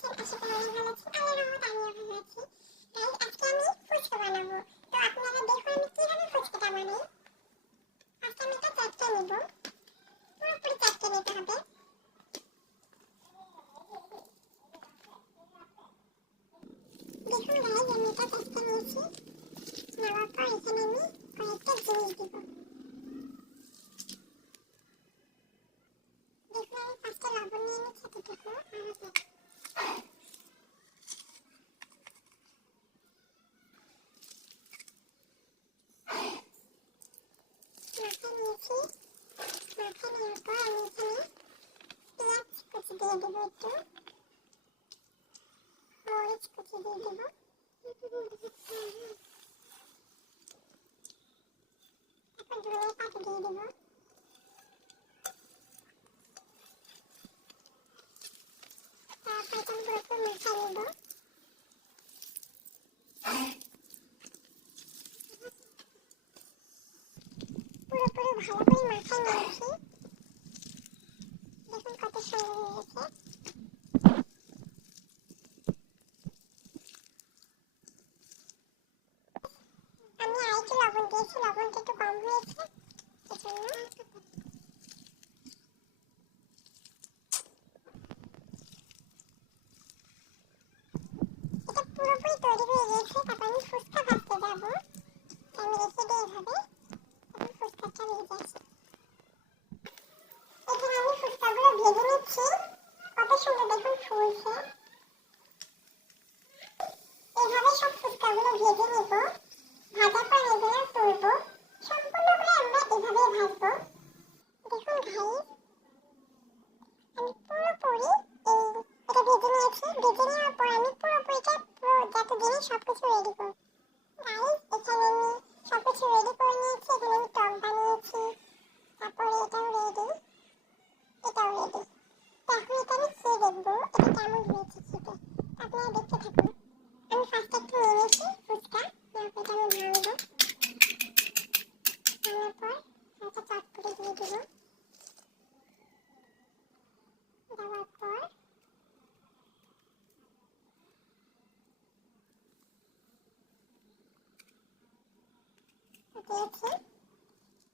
আছেন? আশা করি অনেক ভালো আছেন। আল্লাহর রহমতে আমিও ভালো আছি। গাইস, আজকে আমি ফুচকা বানাবো। তো আপনারা দেখুন আমি কিভাবে ফুচকাটা বানাই। ফার্স্টে আমি এটা চাটকে নিব। পুরোপুরি চাটকে নিতে হবে। দেখুন গাইস, আমি এটা চাটকে নিয়েছি। নেওয়ার পর এখানে আমি কয়েকটা জিনিস দিব। দেখুন আমি ফার্স্টে লবণ নিয়ে নিচ্ছি এতটুকু। মাথায় নিয়েছি। মাথায় নেওয়ার পর আমি এখানে পেঁয়াজ কুচি দিয়ে দেবো একটু। মরিচ কুচি দিয়ে দেবো। তারপর ধনে পাতা দিয়ে দেবো। তারপর এটা আমি পুরোপুরি মাখায় নেবো। পুরোপুরি ভালো করে মাখায় নিয়েছি। দেখুন কত সুন্দর হয়েছে। আমি আরেকটু লবণ দিয়েছি, লবণটা একটু কম হয়েছে এজন্য। এটা পুরোপুরি তৈরি হয়ে গেছে। তারপর আমি ফুচকা ভাজতে যাবো। আমি রেখে দিই এভাবে। তারপর ফুচকাটা ভেজে আসি। এখানে আমি ফুচকাগুলো ভেজে নিচ্ছি। কত সুন্দর দেখুন ফুলছে। এইভাবে সব ফুচকাগুলো ভেজে নেব। ভাজার পর এগুলো তুলবো। সম্পূর্ণগুলো আমরা এভাবেই ভাজবো। দেখুন গাইস, আমি পুরোপুরি এটা ভেজে নিয়েছি। ভেজে নেওয়ার পর আমি পুরোপুরিটা যত জিনিস সবকিছু রেডি করব। গাইস, এখানে আমি সবকিছু রেডি করে নিয়েছি। এখানে আমি টক বানিয়েছি। তারপরে এটাও রেডি, এটাও রেডি। তো এখন এটা আমি খেয়ে দেখবো এটা কেমন হয়েছে খেতে। আপনারা দেখতে থাকুন। আমি ফার্স্ট একটু নিয়ে নিয়েছি ফুচকা। নেওয়ার পর এটা আমি ভাঙবো। ভাঙার পর একটা চটপটি দিয়ে দেবো। দেওয়ার পর দিয়েছি।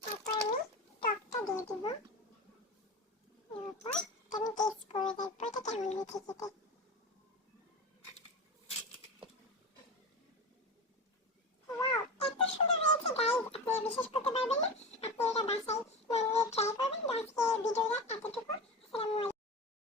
তারপর আমি টকটা দিয়ে দেবো। দেওয়ার পর এটা আমি টেস্ট করে দেখবো এটা কেমন হয়েছে খেতে।